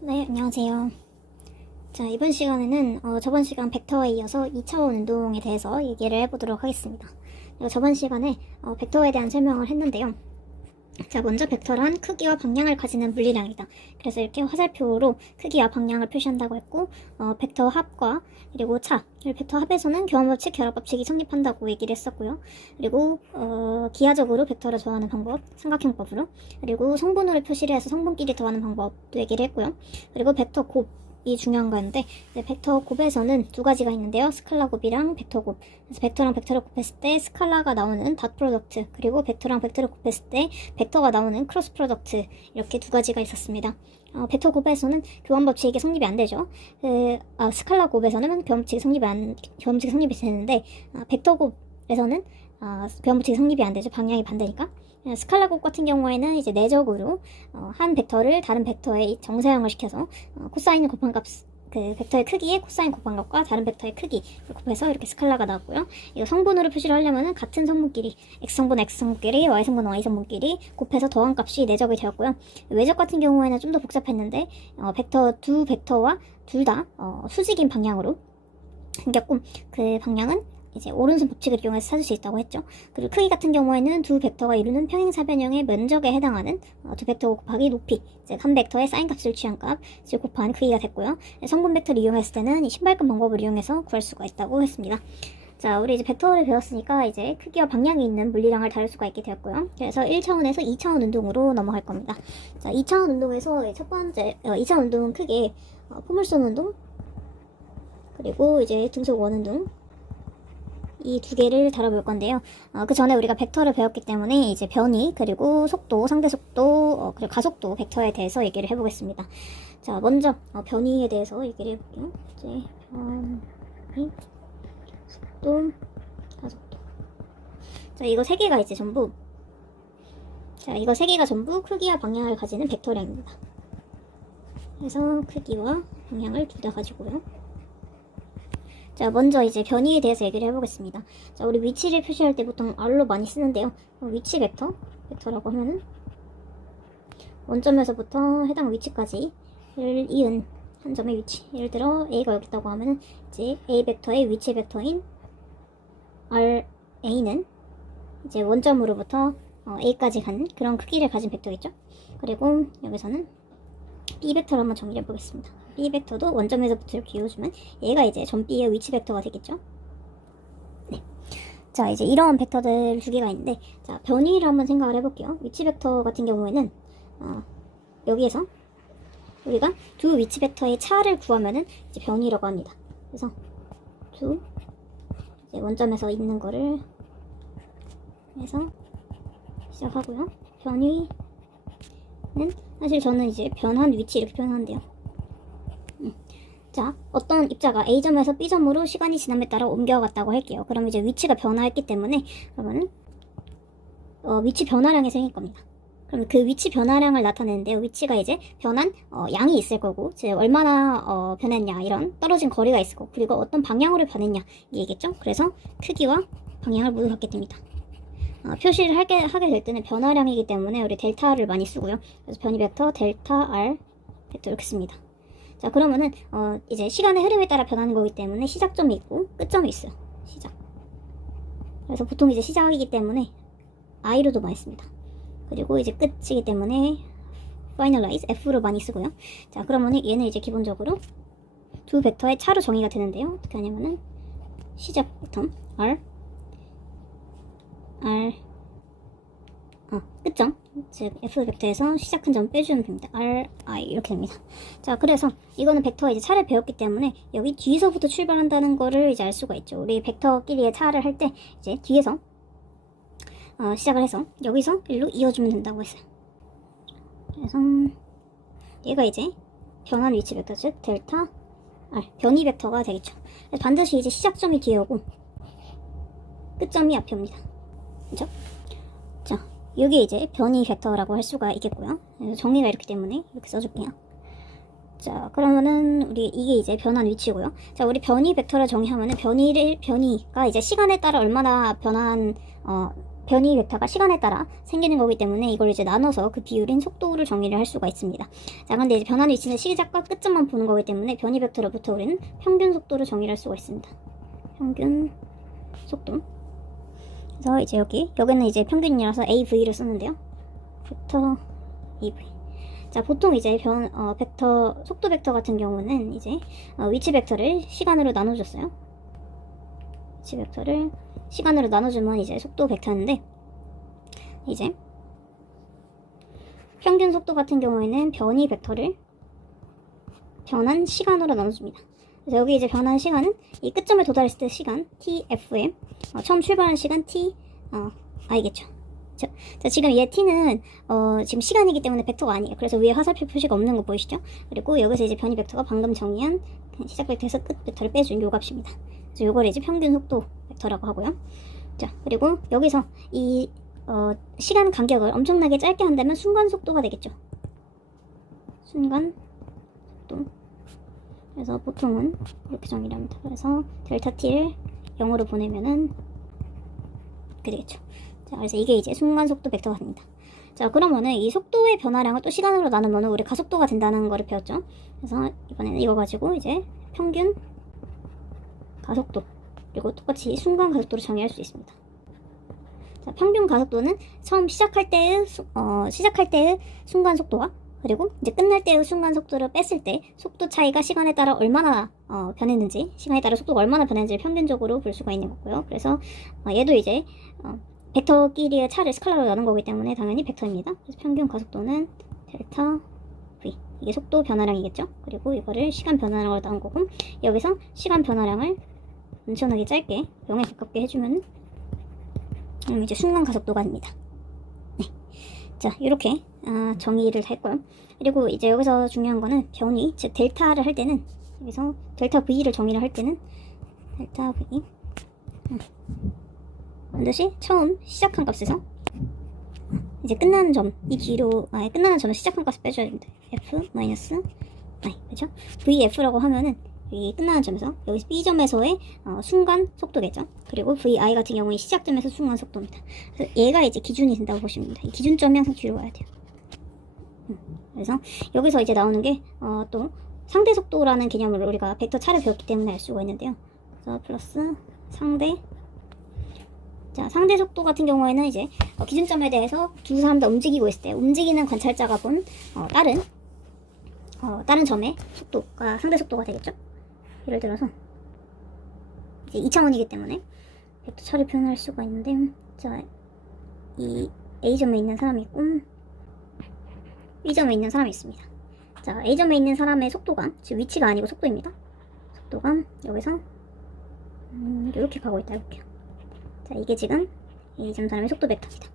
네, 안녕하세요. 자, 이번 시간에는 저번 시간 벡터에 이어서 2차원 운동에 대해서 얘기를 해보도록 하겠습니다. 저번 시간에 벡터에 대한 설명을 했는데요. 자, 먼저 벡터란 크기와 방향을 가지는 물리량이다. 그래서 이렇게 화살표로 크기와 방향을 표시한다고 했고, 벡터 합과 그리고 차, 벡터 합에서는 교환법칙, 결합법칙이 성립한다고 얘기를 했었고요. 그리고 기하적으로 벡터를 더하는 방법, 삼각형법으로, 그리고 성분으로 표시를 해서 성분끼리 더하는 방법도 얘기를 했고요. 그리고 벡터 곱이 중요한 거였는데, 벡터 곱에서는 두 가지가 있는데요. 스칼라 곱이랑 벡터 곱. 그래서 벡터랑 벡터를 곱했을 때 스칼라가 나오는 닷 프로덕트, 그리고 벡터랑 벡터를 곱했을 때 벡터가 나오는 크로스 프로덕트, 이렇게 두 가지가 있었습니다. 벡터 곱에서는 교환법칙이 성립이 안 되죠. 스칼라 곱에서는 교환법칙이 성립이 되는데, 벡터 곱에서는 교환법칙이 성립이 안 되죠. 방향이 반대니까. 스칼라 곱 같은 경우에는 이제 내적으로 한 벡터를 다른 벡터에 정사형을 시켜서 코사인 곱한 값, 그 벡터의 크기에 코사인 곱한 값과 다른 벡터의 크기 곱해서 이렇게 스칼라가 나왔고요. 이거 성분으로 표시를 하려면은 같은 성분끼리 x성분 x성분끼리 y성분 y성분끼리 곱해서 더한 값이 내적이 되었고요. 외적 같은 경우에는 좀 더 복잡했는데 두 벡터와 둘 다 수직인 방향으로 생겼고, 그 방향은 이제 오른손 법칙을 이용해서 찾을 수 있다고 했죠. 그리고 크기 같은 경우에는 두 벡터가 이루는 평행사변형의 면적에 해당하는 두 벡터 곱하기 높이, 이제 한 벡터의 사인 값을 취한 값을 곱한 크기가 됐고요. 성분 벡터를 이용했을 때는 이 신발끈 방법을 이용해서 구할 수가 있다고 했습니다. 자, 우리 이제 벡터를 배웠으니까 이제 크기와 방향이 있는 물리량을 다룰 수가 있게 되었고요. 그래서 1차원에서 2차원 운동으로 넘어갈 겁니다. 자, 2차원 운동에서 첫 번째, 2차원 운동은 크게 포물선 운동, 그리고 이제 등속 원운동, 이 두 개를 다뤄볼 건데요. 그 전에 우리가 벡터를 배웠기 때문에 이제 변이, 그리고 속도, 상대 속도, 그리고 가속도 벡터에 대해서 얘기를 해보겠습니다. 자, 먼저 변이에 대해서 얘기를 해볼게요. 이제 변이, 속도, 가속도. 자, 이거 세 개가 이제 전부, 이거 세 개가 전부 크기와 방향을 가지는 벡터량입니다. 그래서 크기와 방향을 둘 다 가지고요. 자, 먼저 이제 변이에 대해서 얘기를 해보겠습니다. 자, 우리 위치를 표시할 때 보통 R로 많이 쓰는데요. 위치 벡터라고 하면은 원점에서부터 해당 위치까지를 이은 한 점의 위치. 예를 들어 A가 여기 있다고 하면은 이제 A 벡터의 위치 벡터인 RA는 이제 원점으로부터 A까지 간 그런 크기를 가진 벡터겠죠. 그리고 여기서는 B 벡터를 한번 정리해 보겠습니다. B 벡터도 원점에서부터 이렇게 이어주면 얘가 이제 점 B의 위치 벡터가 되겠죠. 네. 자, 이제 이런 벡터들 두 개가 있는데, 자, 변이를 한번 생각을 해볼게요. 위치 벡터 같은 경우에는 여기에서 우리가 두 위치 벡터의 차를 구하면은 이제 변이라고 합니다. 그래서 두 이제 원점에서 있는 거를 해서 시작하고요. 변이는 사실 저는 이제 변한 위치 이렇게 표현하는데요. 자, 어떤 입자가 A점에서 B점으로 시간이 지남에 따라 옮겨갔다고 할게요. 그럼 이제 위치가 변화했기 때문에 그러면은 위치 변화량이 생길 겁니다. 그럼 그 위치 변화량을 나타내는데, 위치가 이제 변한 양이 있을 거고, 이제 얼마나 변했냐, 이런 떨어진 거리가 있을 거고, 그리고 어떤 방향으로 변했냐 이게겠죠. 그래서 크기와 방향을 모두 갖게 됩니다. 표시를 하게 될 때는 변화량이기 때문에 우리 델타를 많이 쓰고요. 그래서 변이 벡터 델타 R 벡터 이렇게 씁니다. 자, 그러면은 이제 시간의 흐름에 따라 변하는 거기 때문에 시작점이 있고 끝점이 있어요. 시작. 그래서 보통 이제 시작이기 때문에 I로도 많이 씁니다. 그리고 이제 끝이기 때문에 finalize F로 많이 쓰고요. 자, 그러면은 얘는 이제 기본적으로 두 벡터의 차로 정의가 되는데요. 어떻게 하냐면은 시작 텀 R 끝점, 즉 F 벡터에서 시작한 점 빼주면 됩니다. RI 이렇게 됩니다. 자, 그래서 이거는 벡터의 이제 차를 배웠기 때문에 여기 뒤에서부터 출발한다는 거를 이제 알 수가 있죠. 우리 벡터끼리의 차를 할 때 이제 뒤에서 시작을 해서 여기서 일로 이어주면 된다고 했어요. 그래서 얘가 이제 변한 위치 벡터, 즉 델타 R, 변이 벡터가 되겠죠. 그래서 반드시 이제 시작점이 뒤에 오고 끝점이 앞에 옵니다. 그렇죠? 자, 여기 이제 변이 벡터라고 할 수가 있겠고요. 정리가 이렇기 때문에 이렇게 써줄게요. 자, 그러면은 우리 이게 이제 변한 위치고요. 자, 우리 변이 벡터를 정의하면은 변이가 이제 시간에 따라 얼마나 변이 벡터가 시간에 따라 생기는 거기 때문에 이걸 이제 나눠서 그 비율인 속도를 정의를 할 수가 있습니다. 자, 그런데 이제 변하는 위치는 시작과 끝점만 보는 거기 때문에 변이 벡터로부터 우리는 평균 속도를 정의를 할 수가 있습니다. 평균 속도. 그래서 이제 여기는 이제 평균이라서 AV를 쓰는데요. 벡터 AV. 자, 보통 이제 속도 벡터 같은 경우는 이제 위치 벡터를 시간으로 나눠줬어요. 위치 벡터를 시간으로 나눠주면 이제 속도 벡터인데, 이제 평균 속도 같은 경우에는 변이 벡터를 변한 시간으로 나눠줍니다. 그래서 여기 이제 변한 시간은 이 끝점에 도달했을 때 시간 tf에 처음 출발하는 시간 i겠죠. 자, 지금 얘 t는 지금 시간이기 때문에 벡터가 아니에요. 그래서 위에 화살표 표시가 없는 거 보이시죠? 그리고 여기서 이제 변이 벡터가 방금 정의한 시작 벡터에서 끝 벡터를 빼준 요 값입니다. 그래서 요걸 이제 평균 속도 벡터라고 하고요. 자, 그리고 여기서 이 시간 간격을 엄청나게 짧게 한다면 순간 속도가 되겠죠. 순간 속도. 그래서 보통은 이렇게 정의를 합니다. 그래서 델타 t를 0으로 보내면은 이렇게 되겠죠. 자, 그래서 이게 이제 순간 속도 벡터가 됩니다. 자, 그러면은 이 속도의 변화량을 또 시간으로 나누면 우리 가속도가 된다는 거를 배웠죠. 그래서 이번에는 이거 가지고 이제 평균 가속도, 그리고 똑같이 순간 가속도를 정의할 수 있습니다. 자, 평균 가속도는 처음 시작할 때의 순간 속도와, 그리고 이제 끝날 때의 순간 속도를 뺐을 때 속도 차이가 시간에 따라 얼마나 변했는지, 시간에 따라 속도가 얼마나 변했는지를 평균적으로 볼 수가 있는 거고요. 그래서 얘도 이제 벡터끼리의 차를 스칼라로 나눈 거기 때문에 당연히 벡터입니다. 그래서 평균 가속도는 델타 v, 이게 속도 변화량이겠죠. 그리고 이거를 시간 변화량으로 나온 거고, 여기서 시간 변화량을 엄청나게 짧게 0에 가깝게 해주면 이제 순간 가속도가 됩니다. 네. 자, 이렇게 정의를 했고요. 그리고 이제 여기서 중요한 거는 변이, 즉 델타를 할 때는, 여기서 델타 v를 정의를 할 때는 델타 v 반드시 처음 시작한 값에서 이제 끝나는 점, 이 뒤로 끝나는 점에 시작한 값을 빼줘야 됩니다. f 마이너스 i, 그렇죠? vf라고 하면은 이 끝나는 점에서 여기 B점에서의 순간 속도겠죠. 그리고 VI 같은 경우에 시작점에서 순간 속도입니다. 그래서 얘가 이제 기준이 된다고 보시면 됩니다. 이 기준점이 항상 뒤로 와야 돼요. 그래서 여기서 이제 나오는 게 또 상대 속도라는 개념을 우리가 벡터 차를 배웠기 때문에 알 수가 있는데요. 그래서 플러스 상대. 자, 상대 속도 같은 경우에는 이제 기준점에 대해서 두 사람 다 움직이고 있을 때 움직이는 관찰자가 본 다른 점의 속도가 상대 속도가 되겠죠. 예를 들어서 이제 2차원이기 때문에 벡터 차를 표현할 수가 있는데, 자, 이 A점에 있는 사람이 있고 B점에 있는 사람이 있습니다. 자, A점에 있는 사람의 속도가 지금 위치가 아니고 속도입니다. 속도가 여기서 이렇게 가고 있다 이렇게요. 자, 이게 지금 A점 사람의 속도 벡터입니다.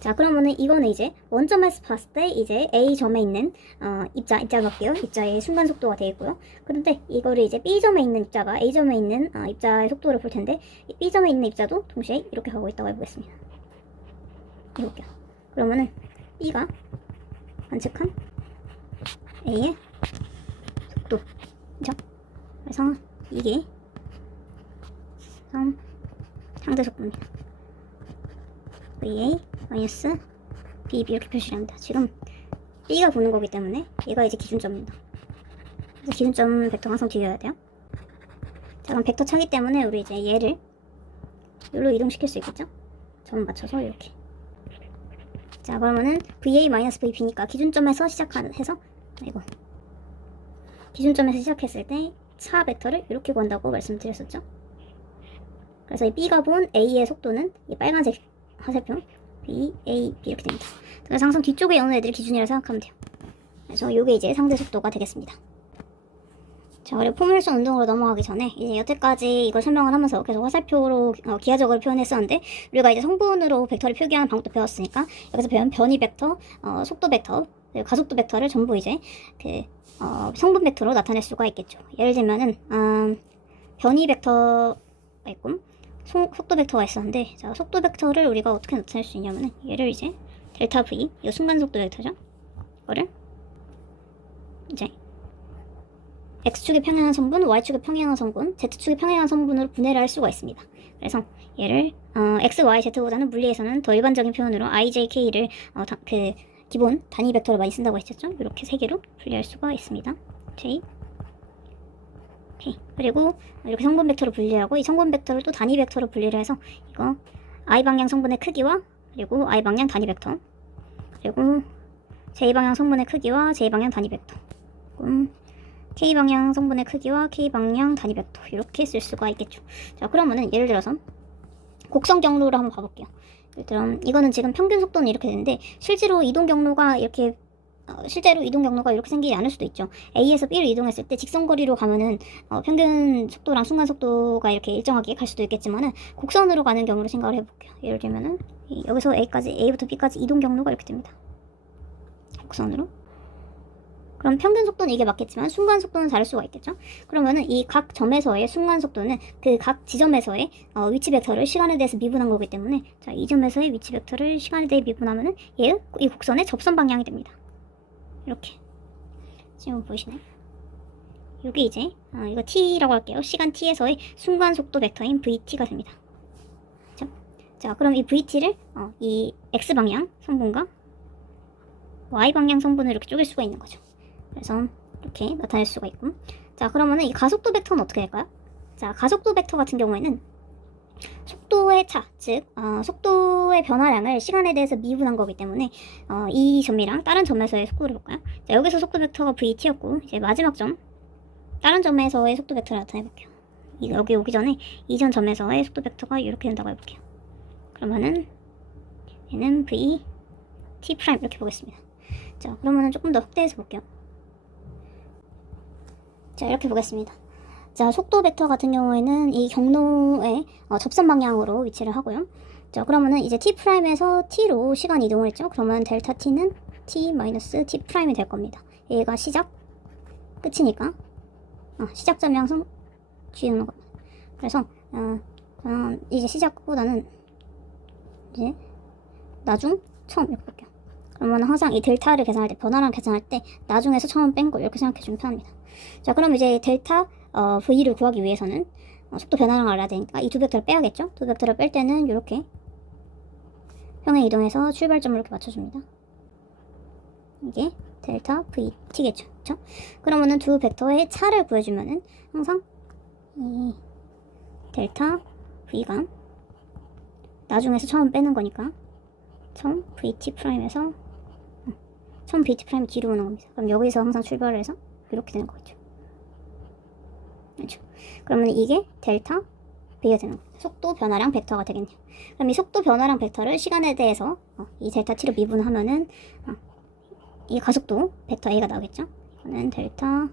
자, 그러면은 이거는 이제 원점에서 봤을 때 이제 A점에 있는 입자 넣을게요. 입자의 순간 속도가 되겠고요. 그런데 이거를 이제 B점에 있는 입자가 A점에 있는 입자의 속도를 볼 텐데, 이 B점에 있는 입자도 동시에 이렇게 가고 있다고 해보겠습니다. 해볼게요. 그러면은 B가 관측한 A의 속도, 그죠? 그래서 이게 상대 속도입니다. VA 마이너스 BB 이렇게 표시를 합니다. 지금 B가 보는 거기 때문에 얘가 이제 기준점입니다. 그래서 기준점 벡터 항상 뒤여야 돼요. 자, 그럼 벡터 차기 때문에 우리 이제 얘를 여기로 이동시킬 수 있겠죠? 점 맞춰서 이렇게. 자, 그러면은 VA 마이너스 VB니까 기준점에서 시작해서 기준점에서 시작했을 때 차 벡터를 이렇게 구한다고 말씀드렸었죠? 그래서 이 B가 본 A의 속도는 이 빨간색 화살표 B, A, B 이렇게 됩니다. 그래서 항상 뒤쪽에 오는 애들이 기준이라고 생각하면 돼요. 그래서 이게 이제 상대 속도가 되겠습니다. 자, 그리고 포뮬레이션 운동으로 넘어가기 전에 이제 여태까지 이걸 설명을 하면서 계속 화살표로 기하적으로 표현했었는데, 우리가 이제 성분으로 벡터를 표기하는 방법도 배웠으니까 여기서 배운 변이 벡터, 속도 벡터, 그리고 가속도 벡터를 전부 이제 성분 벡터로 나타낼 수가 있겠죠. 예를 들면은 변이 벡터가 있고 속도 벡터가 있었는데, 자, 속도 벡터를 우리가 어떻게 나타낼 수 있냐면은 얘를 이제 델타 V, 이 순간 속도 벡터죠. 이거를 이제 X축의 평행한 성분, Y축의 평행한 성분, Z축의 평행한 성분으로 분해를 할 수가 있습니다. 그래서 얘를 X, Y, Z보다는 물리에서는 더 일반적인 표현으로 I, J, K를 그 기본 단위 벡터를 많이 쓴다고 했었죠. 이렇게 세 개로 분리할 수가 있습니다. J, K. 그리고 이렇게 성분 벡터로 분리하고 이 성분 벡터를 또 단위 벡터로 분리를 해서 이거 I 방향 성분의 크기와 그리고 I 방향 단위 벡터, 그리고 J 방향 성분의 크기와 J 방향 단위 벡터, K 방향 성분의 크기와 K 방향 단위 벡터 이렇게 쓸 수가 있겠죠. 자, 그러면은 예를 들어서 곡선 경로를 한번 봐볼게요. 예를 들어 이거는 지금 평균 속도는 이렇게 되는데 실제로 이동 경로가 이렇게 생기지 않을 수도 있죠. A에서 B로 이동했을 때 직선거리로 가면은 평균 속도랑 순간 속도가 이렇게 일정하게 갈 수도 있겠지만은 곡선으로 가는 경우로 생각을 해볼게요. 예를 들면은 여기서 A부터 B까지 이동 경로가 이렇게 됩니다. 곡선으로. 그럼 평균 속도는 이게 맞겠지만 순간 속도는 다를 수가 있겠죠. 그러면은 이 각 점에서의 순간 속도는 그 각 지점에서의 위치 벡터를 시간에 대해서 미분한 거기 때문에, 자, 이 점에서의 위치 벡터를 시간에 대해 미분하면은 얘의 이 곡선의 접선 방향이 됩니다. 이렇게 지금 보이시나요? 여기 이제 이거 t라고 할게요. 시간 t에서의 순간 속도 벡터인 vt가 됩니다. 자, 그럼 이 vt를 이 x 방향 성분과 y 방향 성분을 이렇게 쪼갤 수가 있는 거죠. 그래서 이렇게 나타낼 수가 있고, 자, 그러면은 이 가속도 벡터는 어떻게 될까요? 자, 가속도 벡터 같은 경우에는 속도의 차, 즉 속도의 변화량을 시간에 대해서 미분한 거기 때문에 이 점이랑 다른 점에서의 속도를 볼까요? 자, 여기서 속도 벡터가 vt였고, 이제 마지막 점 다른 점에서의 속도 벡터를 나타내 볼게요. 여기 오기 전에 이전 점에서의 속도 벡터가 이렇게 된다고 해볼게요. 그러면은 얘는 vt 프라임 이렇게 보겠습니다. 자, 그러면은 조금 더 확대해서 볼게요. 자, 이렇게 보겠습니다. 자, 속도 벡터 같은 경우에는 이 경로의 접선 방향으로 위치를 하고요. 자, 그러면은 이제 t'에서 t로 시간 이동을 했죠. 그러면 델타 t는 t-t 프라임이 될 겁니다. 얘가 시작, 끝이니까 시작점 양성 지우는 겁니다. 그래서 이제 시작보다는 이제 나중, 처음 이렇게 볼게요. 그러면 항상 이 델타를 계산할 때, 변화량 계산할 때 나중에서 처음 뺀 거 이렇게 생각해주면 편합니다. 자, 그럼 이제 델타 V를 구하기 위해서는 속도 변화량을 알아야 되니까 이 두 벡터를 빼야겠죠? 두 벡터를 뺄 때는 이렇게 평행 이동해서 출발점을 이렇게 맞춰줍니다. 이게 델타 VT겠죠? 그쵸? 그러면은 두 벡터의 차를 구해주면은 항상 이 델타 V가 나중에서 처음 빼는 거니까 처음 VT 프라임에서 처음 VT 프라임 뒤로 오는 겁니다. 그럼 여기서 항상 출발을 해서 이렇게 되는 거겠죠. 그렇죠? 그러면 이게 델타 V가 되는 거예요. 속도 변화량 벡터가 되겠네요. 그럼 이 속도 변화량 벡터를 시간에 대해서 이 델타 t로 미분하면은 이 가속도 벡터 A가 나오겠죠. 이거는 델타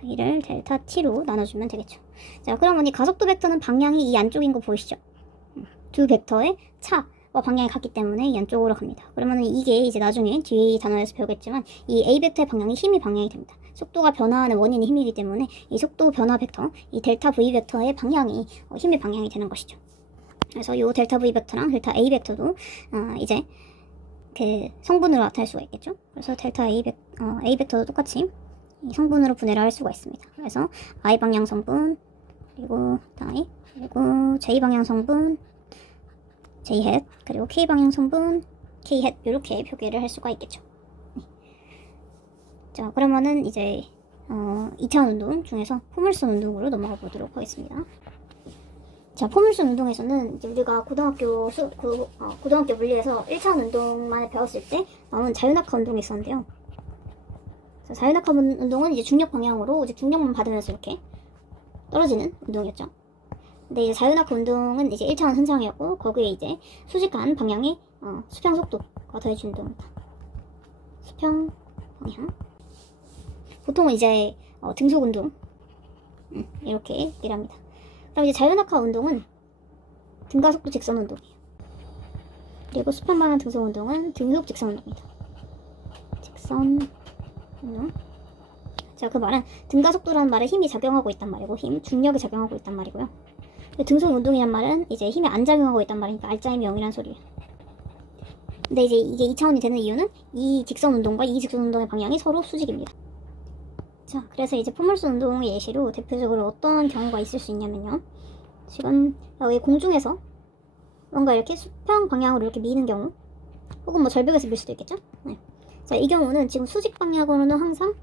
V를 델타 t로 나눠주면 되겠죠. 자, 그러면 이 가속도 벡터는 방향이 이 안쪽인 거 보이시죠? 두 벡터의 차와 방향이 같기 때문에 이 안쪽으로 갑니다. 그러면 이게 이제 나중에 뒤에 단원에서 배우겠지만 이 A 벡터의 방향이 힘이 방향이 됩니다. 속도가 변화하는 원인이 힘이기 때문에 이 속도 변화 벡터, 이 델타 V 벡터의 방향이 힘의 방향이 되는 것이죠. 그래서 이 델타 V 벡터랑 델타 A 벡터도 이제 그 성분으로 나타낼 수가 있겠죠. 그래서 델타 A 벡터도 똑같이 이 성분으로 분해를 할 수가 있습니다. 그래서 I 방향 성분, 그리고 그리고 J 방향 성분, J 햇, 그리고 K 방향 성분, K 햇 이렇게 표기를 할 수가 있겠죠. 자, 그러면은 이제 2차원 운동 중에서 포물선 운동으로 넘어가 보도록 하겠습니다. 자, 포물선 운동에서는 이제 우리가 고등학교 물리에서 1차원 운동만을 배웠을 때 나온 자유낙하 운동이 있었는데요. 자, 자유낙하 운동은 이제 중력 방향으로 이제 중력만 받으면서 이렇게 떨어지는 운동이었죠. 근데 이제 자유낙하 운동은 이제 1차원 현상이었고, 거기에 이제 수직한 방향의 수평 속도가 더해진 운동입니다. 수평 방향. 보통은 이제 등속 운동 이렇게 얘기를 합니다. 그럼 이제 자유낙하 운동은 등가속도 직선 운동이에요. 그리고 수평 방향 등속 운동은 등속 직선 운동입니다. 직선 운동. 자, 그 말은 등가속도라는 말에 힘이 작용하고 있단 말이고, 중력이 작용하고 있단 말이고요. 등속 운동이란 말은 이제 힘이 안 작용하고 있단 말이니까 알짜임이 0이란 소리예요. 근데 이제 이게 2차원이 되는 이유는 이 직선 운동과 이 직선 운동의 방향이 서로 수직입니다. 자, 그래서 이제 포물선 운동 예시로 대표적으로 어떤 경우가 있을 수 있냐면요. 지금 여기 공중에서 뭔가 이렇게 수평 방향으로 이렇게 미는 경우, 혹은 뭐 절벽에서 밀 수도 있겠죠. 네. 자, 이 경우는 지금 수직 방향으로는 항상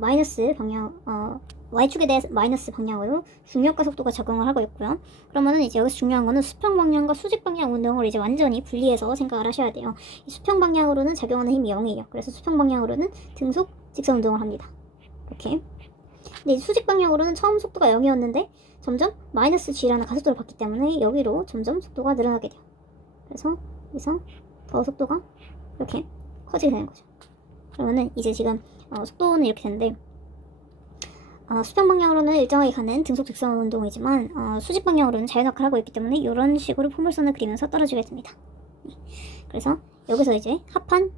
마이너스 방향, y축에 대해 마이너스 방향으로 중력과 속도가 작용을 하고 있고요. 그러면은 이제 여기서 중요한 거는 수평 방향과 수직 방향 운동을 이제 완전히 분리해서 생각을 하셔야 돼요. 이 수평 방향으로는 작용하는 힘이 0이에요. 그래서 수평 방향으로는 등속 직선 운동을 합니다. 이렇게. 근데 이 수직 방향으로는 처음 속도가 0이었는데 점점 마이너스 g라는 가속도를 받기 때문에 여기로 점점 속도가 늘어나게 돼요. 그래서 여기서 더 속도가 이렇게 커지게 되는 거죠. 그러면은 이제 지금 속도는 이렇게 되는데 수평 방향으로는 일정하게 가는 등속 직선 운동이지만 수직 방향으로는 자연낙하를 하고 있기 때문에 이런 식으로 포물선을 그리면서 떨어지게 됩니다. 그래서 여기서 이제 합한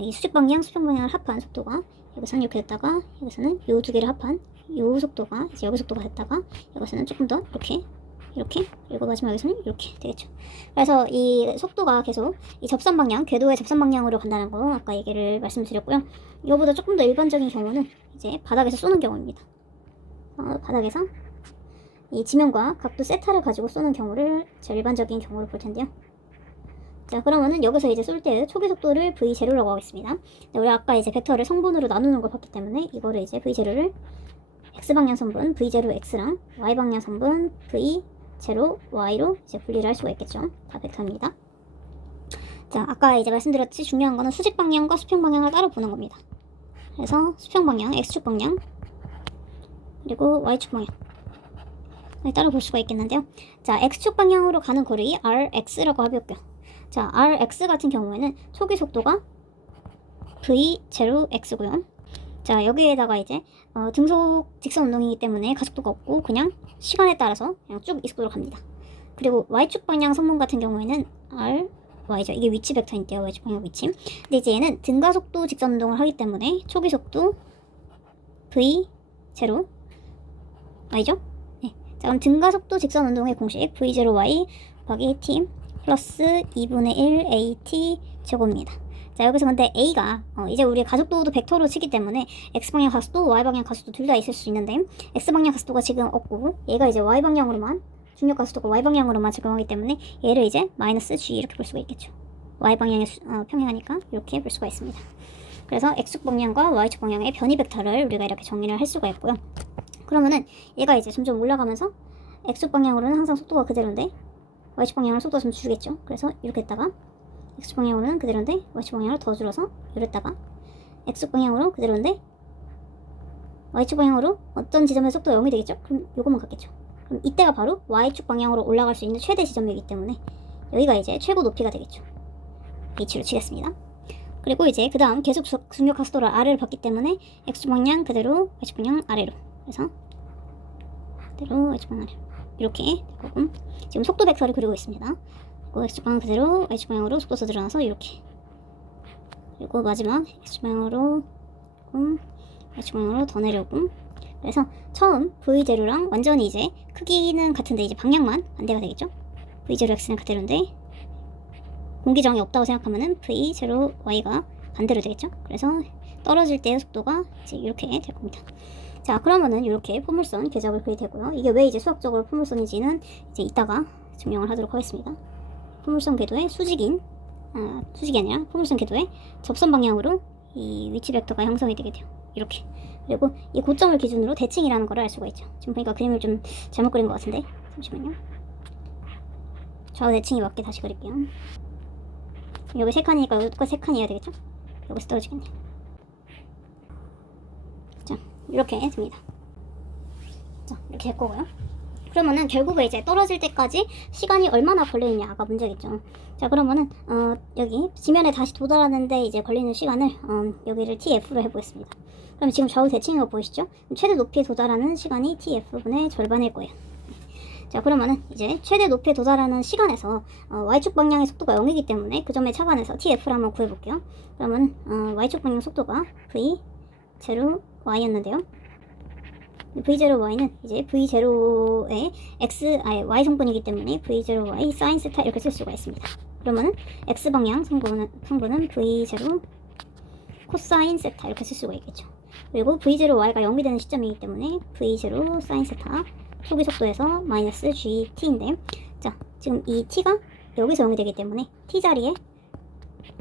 이 수직 방향, 수평 방향을 합한 속도가 여기서는 이렇게 됐다가 여기서는 요 두 개를 합한 요 속도가 이제 여기 속도가 됐다가 여기서는 조금 더 이렇게 그리고 마지막에서는 이렇게 되겠죠. 그래서 이 속도가 계속 이 접선 방향, 궤도의 접선 방향으로 간다는 거 아까 얘기를 말씀드렸고요. 이거보다 조금 더 일반적인 경우는 이제 바닥에서 쏘는 경우입니다. 바닥에서 이 지면과 각도 세타를 가지고 쏘는 경우를 제일 일반적인 경우를 볼 텐데요. 자, 그러면은 여기서 이제 쏠 때 초기 속도를 v0라고 하겠습니다. 우리 아까 이제 벡터를 성분으로 나누는 걸 봤기 때문에 이거를 이제 v0를 x방향 성분 v0x랑 y방향 성분 v0y로 이제 분리를 할 수가 있겠죠. 다 벡터입니다. 자, 아까 이제 말씀드렸듯이 중요한 거는 수직 방향과 수평 방향을 따로 보는 겁니다. 그래서 수평 방향, x축 방향 그리고 y축 방향 따로 볼 수가 있겠는데요. 자, x축 방향으로 가는 거리 rx라고 해볼게요. 자, rx 같은 경우에는 초기 속도가 v0x고요. 자, 여기에다가 이제 등속 직선 운동이기 때문에 가속도가 없고 그냥 시간에 따라서 그냥 쭉 이 속도로 갑니다. 그리고 y축 방향 성분 같은 경우에는 y죠. 이게 위치 벡터인데요. y축 방향 위치. 근데 이제 얘는 등가속도 직선 운동을 하기 때문에 초기 속도 v0 y죠. 네. 자, 그럼 등가속도 직선 운동의 공식 v0y 곱하기 t 플러스 2분의 1 at 제곱입니다. 자, 여기서 근데 a가 이제 우리 가속도도 벡터로 치기 때문에 x방향 가속도, y방향 가속도 둘 다 있을 수 있는데 x방향 가속도가 지금 없고 얘가 이제 y방향으로만 중력 가속도가 y방향으로만 적용하기 때문에 얘를 이제 마이너스 g 이렇게 볼 수가 있겠죠. y방향에 평행하니까 이렇게 볼 수가 있습니다. 그래서 x축 방향과 y축 방향의 변이 벡터를 우리가 이렇게 정리를 할 수가 있고요. 그러면은 얘가 이제 점점 올라가면서 x축 방향으로는 항상 속도가 그대로인데 y축 방향으로 속도가 좀 줄겠죠. 그래서 이렇게 했다가 x축 방향으로는 그대로인데 y축 방향으로 더 줄어서 이랬다가 x축 방향으로 그대로인데 y축 방향으로 어떤 지점에서 속도가 0이 되겠죠. 그럼 요것만 같겠죠. 그럼 이때가 바로 y축 방향으로 올라갈 수 있는 최대 지점이기 때문에 여기가 이제 최고 높이가 되겠죠. h로 치겠습니다. 그리고 이제 그 다음 계속 중력 가속도를 r을 받기 때문에 x축 방향 그대로 y축 방향 아래로 그래서 그대로 y축 방향 아래로 이렇게 되고 지금 속도 벡터를 그리고 있습니다. 그리고 x축 방향 그대로 y축 방향으로 속도가 늘어나서 이렇게 그리고 마지막 x축 방향으로 y축 방향으로 더 내려오고 그래서 처음 v0랑 완전히 이제 크기는 같은데 이제 방향만 반대가 되겠죠. v0x는 그대로인데 공기저항이 없다고 생각하면은 v0y가 반대로 되겠죠. 그래서 떨어질 때의 속도가 이제 이렇게 될 겁니다. 자, 그러면은 이렇게 포물선 궤적을 그리게 되고요. 이게 왜 이제 수학적으로 포물선인지는 이제 이따가 증명을 하도록 하겠습니다. 포물선 궤도의 수직이 아니라 포물선 궤도의 접선 방향으로 이 위치 벡터가 형성이 되게 돼요. 이렇게. 그리고 이 고점을 기준으로 대칭이라는 걸 알 수가 있죠. 지금 보니까 그림을 좀 잘못 그린 것 같은데 잠시만요. 좌우 대칭이 맞게 다시 그릴게요. 여기 세 칸이니까 여기 똑같이 세 칸이어야 되겠죠? 여기서 떨어지겠네요. 자, 이렇게 됩니다. 자, 이렇게 될 거고요. 그러면은 결국에 이제 떨어질 때까지 시간이 얼마나 걸리느냐가 문제겠죠. 자, 그러면은 여기 지면에 다시 도달하는데 이제 걸리는 시간을 여기를 tf로 해보겠습니다. 그럼 지금 좌우 대칭인 거 보이시죠? 최대 높이에 도달하는 시간이 tf분의 절반일 거예요. 자, 그러면은 이제 최대 높이에 도달하는 시간에서 y축 방향의 속도가 0이기 때문에 그 점에 착안해서 tf를 한번 구해볼게요. 그러면 y축 방향 속도가 v0y였는데요. v0y는 이제 v0의 y 성분이기 때문에 v0y sin 세타 이렇게 쓸 수가 있습니다. 그러면은 x 방향 성분은 v0 코사인 세타 이렇게 쓸 수가 있겠죠. 그리고 v0y가 0이 되는 시점이기 때문에 v0 사인 세타 초기 속도에서 마이너스 gt인데, 자 지금 이 t가 여기서 0이 되기 때문에 t 자리에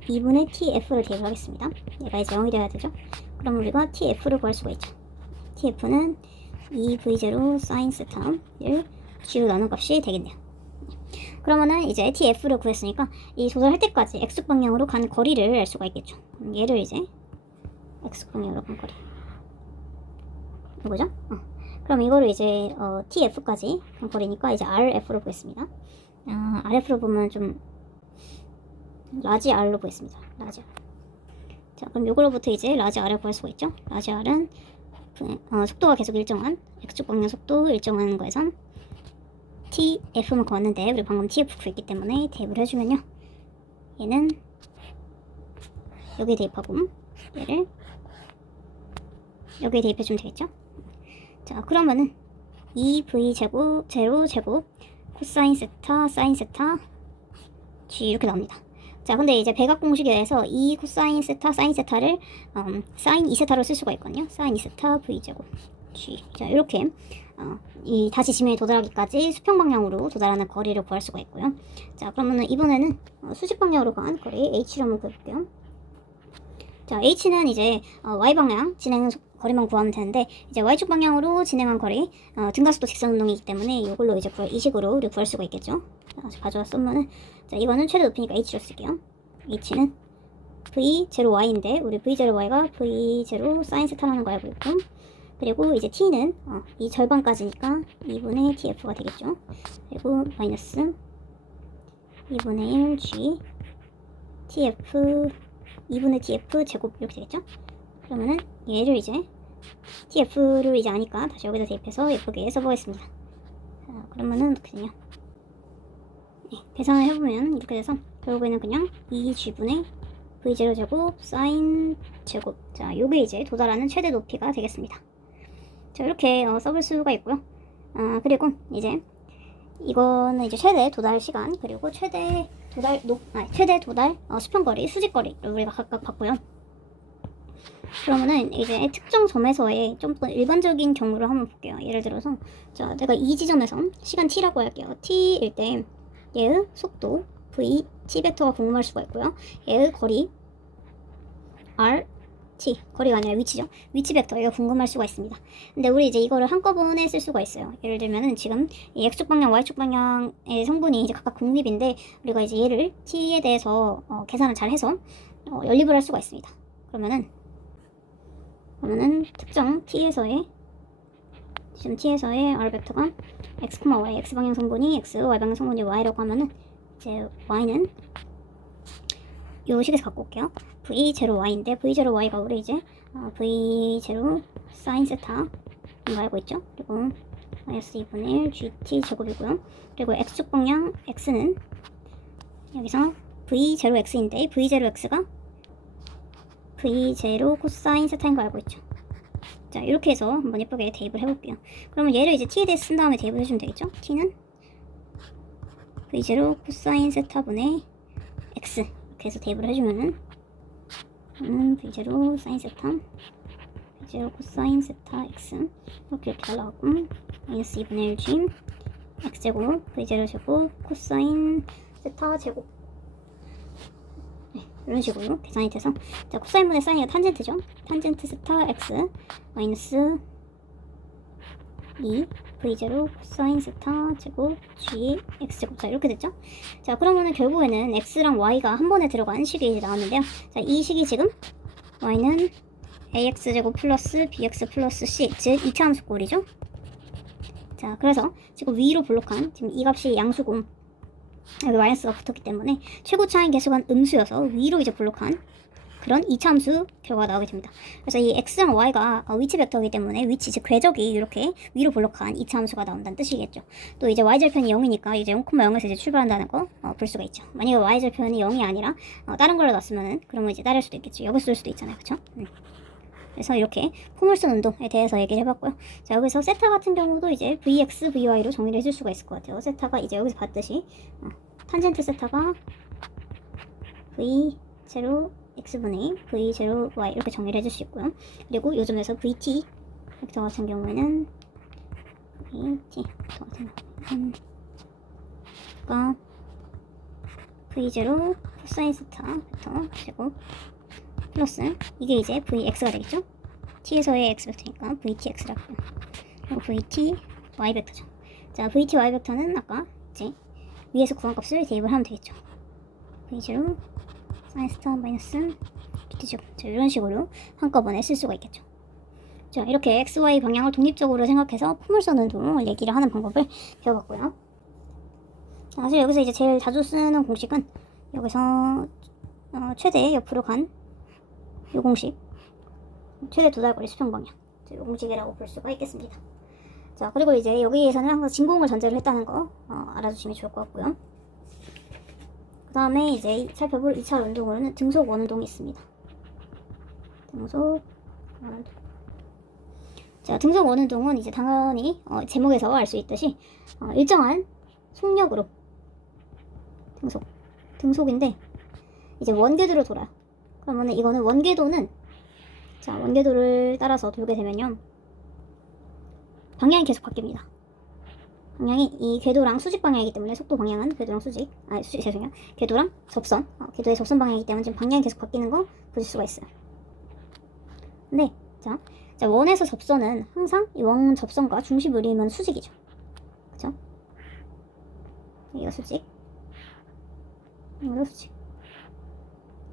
2분의 tf를 대입하겠습니다. 얘가 이제 0이 돼야 되죠. 그럼 우리가 tf를 구할 수가 있죠. tf는 2v0 사인 세타를 g로 나눈 값이 되겠네요. 그러면은 이제 tf를 구했으니까 이 조절할 때까지 x방향으로 간 거리를 알 수가 있겠죠. 얘를 이제 x방향으로 간 거리 이거죠? 그럼 이거를 이제 tf까지 간 거리니까 이제 rf로 보겠습니다. rf로 보면 좀 라지 r로 보겠습니다. 라지 r. 자, 그럼 이거로부터 이제 라지 r을 구할 수가 있죠. 라지 r은 속도가 계속 일정한 x축 방향 속도 일정한 거에선 tf만 구했는데 우리 방금 tf 구했기 때문에 대입을 해주면요, 얘는 여기에 대입하고 얘를 여기에 대입해주면 되겠죠. 자, 그러면은 2v 제곱 제곱 코사인 세타 사인 세타 g 이렇게 나옵니다. 자, 근데 이제 백악 공식에 의해서 이 코사인 세타 사인 세타를 사인 2세타로 쓸 수가 있거든요. 사인 2세타 v 제곱 g. 자, 이렇게 이 다시 지면에 도달하기까지 수평 방향으로 도달하는 거리를 구할 수가 있고요. 자, 그러면은 이번에는 수직 방향으로 간 거리 h를 한번 구해볼게요. 자, h는 이제 y 방향 진행 거리만 구하면 되는데, 이제 y축 방향으로 진행한 거리 등가속도 직선 운동이기 때문에 이걸로 이제 이 식으로 우리 구할 수가 있겠죠. 자, 가져왔으면은, 자, 이거는 최대 높이니까 h로 쓸게요. h는 v0y인데 우리 v0y가 v0 사인 세타라는 거 알고 있고, 그리고 이제 t는 이 절반까지니까 2분의 tf가 되겠죠. 그리고 마이너스 2분의 1 g tf 2분의 tf 제곱 이렇게 되겠죠. 그러면은 얘를 이제 tf를 이제 아니까 다시 여기다 대입해서 예쁘게 써보겠습니다. 자, 그러면은 어떻게 되냐, 네, 계산을 해보면 이렇게 돼서 결국에는 그냥 2g분의 v0 제곱 사인 제곱, 자 요게 이제 도달하는 최대 높이가 되겠습니다. 자, 이렇게 써볼 수가 있고요. 그리고 이제 이거는 이제 최대 도달 시간, 그리고 최대 도달 수평거리, 수직거리를 우리가 각각 봤고요. 그러면은 이제 특정 점에서의 좀 더 일반적인 경우를 한번 볼게요. 예를 들어서, 자, 내가 이 지점에서 시간 t라고 할게요. t일 때 얘의 속도 v t 벡터가 궁금할 수가 있고요. 얘의 거리 r t, 거리가 아니라 위치죠. 위치 벡터, 이거 궁금할 수가 있습니다. 근데 우리 이제 이거를 한꺼번에 쓸 수가 있어요. 예를 들면은 지금 이 x축 방향, y축 방향의 성분이 이제 각각 독립인데, 우리가 이제 얘를 t에 대해서 계산을 잘 해서 연립을 할 수가 있습니다. 그러면은 특정 t에서의 지금 t에서의 r 벡터가 x, y, x 방향 성분이 x, y 방향 성분이 y라고 하면은 이제 y는 요 식에서 갖고 올게요. v0y인데 v0y가 우리 이제 v0 사인 세타 이거 알고 있죠? 그리고 마이너스 2분의 1 gt 제곱이고요. 그리고 x축 방향 x는 여기서 v0x인데 v0x가 v0 코사인 세타인 거 알고 있죠? 자, 이렇게 해서 한번 예쁘게 대입을 해볼게요. 그러면 얘를 이제 t에 대해서 쓴 다음에 대입을 해주면 되겠죠? t는 v0 코사인 세타분의 x 이렇게 해서 대입을 해주면은 v0 사인 세타 v0 코사인 세타 x 이렇게 날라가고, 마이너스 2분의 1 g x제곱 v0 제곱 코사인 세타 제곱, 네, 이런 식으로 계산이 돼서, 자, 코사인분의 사인이 탄젠트죠. 탄젠트 세타 x 마이너스 2 v0 코사인 세타 제곱 g x제곱, 자 이렇게 됐죠. 자, 그러면은 결국에는 x랑 y가 한 번에 들어간 식이 나왔는데요. 자, 이 식이 지금 y는 ax제곱 플러스 bx 플러스 c, 즉 2차 함수꼴이죠. 자, 그래서 지금 위로 블록한 지금 이 값이 양수고 여기 마이너스가 붙었기 때문에 최고 차인 계수가 음수여서 위로 이제 블록한 그런 2차 함수 결과가 나오게 됩니다. 그래서 이 x랑 y가 위치 벡터이기 때문에 위치, 즉 궤적이 이렇게 위로 블록한 2차 함수가 나온다는 뜻이겠죠. 또 이제 y절편이 0이니까 이제 0,0에서 이제 출발한다는 거 볼 수가 있죠. 만약에 y절편이 0이 아니라 다른 걸로 놨으면은 그러면 이제 따를 수도 있겠죠. 여기 쓸 수도 있잖아요, 그렇죠? 그래서 이렇게 포물선 운동에 대해서 얘기를 해봤고요. 자, 여기서 세타 같은 경우도 이제 vx, vy로 정의를 해줄 수가 있을 것 같아요. 세타가 이제 여기서 봤듯이 탄젠트 세타가 v0 x분의 v0y 이렇게 정리를 해줄 수 있고요. 그리고 요즘에서 vt 벡터 같은 경우에는 vt 벡터 같은 경우에는 v0 코사인 스타 벡터 제곱 플러스 이게 이제 vx가 되겠죠? t에서의 x 벡터니까 vtx라고 해요. 그리고 vty 벡터죠. 자, vty 벡터는 아까 이제 위에서 구한 값을 대입을 하면 되겠죠. v0 사인 스타 마이너스 bt제곱. 자, 이런 식으로 한꺼번에 쓸 수가 있겠죠. 자, 이렇게 xy 방향을 독립적으로 생각해서 포물선 운동을 얘기를 하는 방법을 배워봤고요. 사실 여기서 이제 제일 자주 쓰는 공식은 여기서 최대 옆으로 간 이 공식, 최대 도달거리 수평 방향, 이 공식이라고 볼 수가 있겠습니다. 자, 그리고 이제 여기에서는 항상 진공을 전제로 했다는 거 알아두시면 좋을 것 같고요. 그 다음에 이제 살펴볼 2차 운동으로는 등속 원운동이 있습니다. 등속 원운동. 자, 등속 원운동은 이제 당연히 제목에서 알 수 있듯이 일정한 속력으로 등속인데 이제 원궤도로 돌아요. 그러면 이거는 원궤도는 자, 원궤도를 따라서 돌게 되면요, 방향이 계속 바뀝니다. 방향이 이 궤도랑 수직 방향이기 때문에 속도 방향은 궤도랑 수직, 죄송해요, 궤도랑 접선, 궤도의 접선 방향이기 때문에 지금 방향이 계속 바뀌는 거 보실 수가 있어요. 근데 자, 원에서 접선은 항상 이 원 접선과 중심 의리면 수직이죠. 그쵸? 여기가 수직, 여기가 수직,